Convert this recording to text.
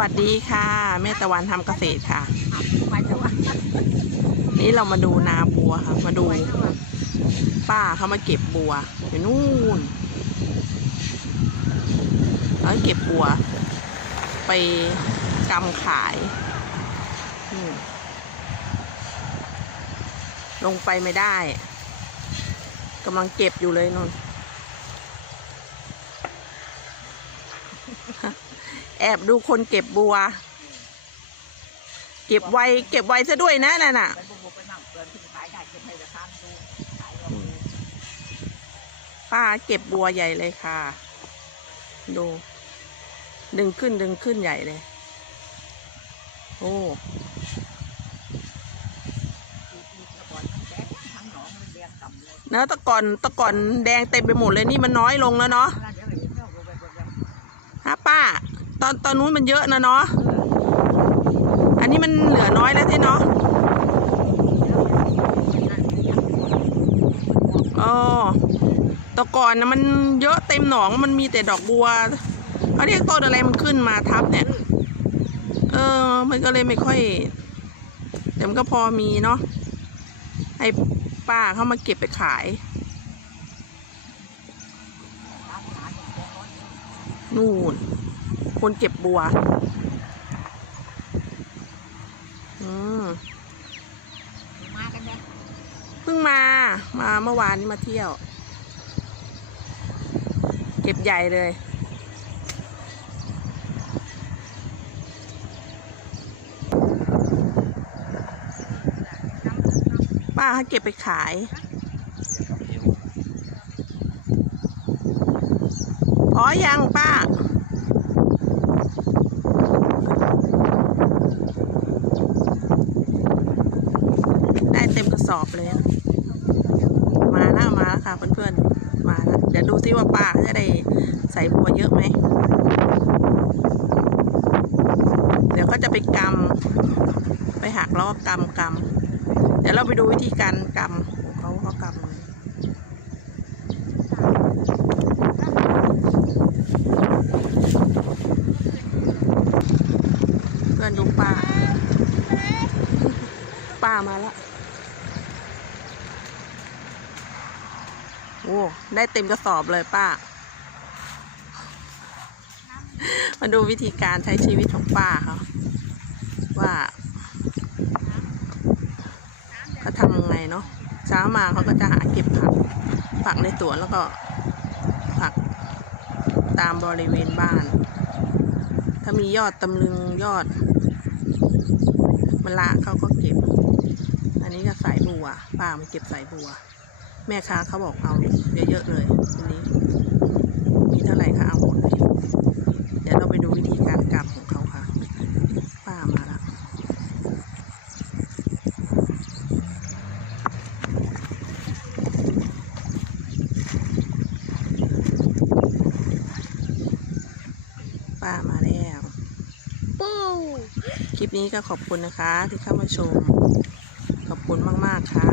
วัสดีค่ะแม่ตะวันทำเกษตรค่ะไปจังหวัดนี่เรามาดูนาบัวค่ะ มาดู ป้าเขามาเก็บบัวอยู่นู่นแล้วเก็บบัว ไปกำขายอืมลงไปไม่ได้กำลังเก็บอยู่เลยนน แอบดูคนเก็บบัว เก็บไว้เก็บไว้ซะด้วยนะนั่นน่ะข้าเก็บบัวใหญ่เลยค่ะ ดู ดึงขึ้นดึงขึ้นใหญ่เลย โอ้อีกก่อนทั้งแดงทั้งหนองมันเรียงต่ำเลยเนะตะก่อนตะก่อนแดงเต็มไปหมดเลยนี่มันน้อยลงแล้วเนาะฮะป้า อนตอนนู้นมันเยอะนะเนาะ อันนี้มันเหลือน้อยแล้วใช่เนาะอ๋อแตะก่อนนะมันเยอะเต็มหนองมันมีแต่ดอกบัวเขาเรียกต้นอะไรมันขึ้นมาทับเนี่ย เออ มันก็เลยไม่ค่อยแต่มันก็พอมีเนาะให้ป้าเขามาเก็บไปขาย นู่น คนเก็บบัว อืมมากันเนี่ยเพิ่งมา มาเมื่อวานนี้มาเที่ยว เก็บใหญ่เลย ป้าเขาเก็บไปขายอ๋อยังป้า ได้เต็มกระ สอบเลยอะมาแล้วมาแล้วค่ะเพื่อนๆ มาแล้ว เดี๋ยวดูซิว่าป้าเขาจะได้ใส่บัวเยอะไหม เดี๋ยวก็จะไปกำไปหักแล้วก็กำกำเดี๋ยวเราไปดูวิธีการกำของเขาเขากำเลยเพื่อนดูป้าป้ามาแล้ว โอ้ได้เต็มกระสอบเลยป้า มาดูวิธีการใช้ชีวิตของป้าเขาว่าเขาทำยังไงเนาะเช้ามาเขาก็จะหาเก็บผักผักในสวนแล้วก็ผักตามบริเวณบ้าน ถ้ามียอดตำลึงยอดมะละเขาก็เก็บ อันนี้ก็สายบัวป้ามาเก็บสายบัว แม่ค้าเขาบอกเอาเยอะๆเลยอันนี้ มีเท่าไหร่คะเอาหมดเลยเดี๋ยวเราไปดูวิธีการกำของเขาค่ะ ป้ามาแล้วป้ามาแล้วปูคลิปนี้ก็ขอบคุณนะคะที่เข้ามาชม ขอบคุณมาก ๆ ค่ะ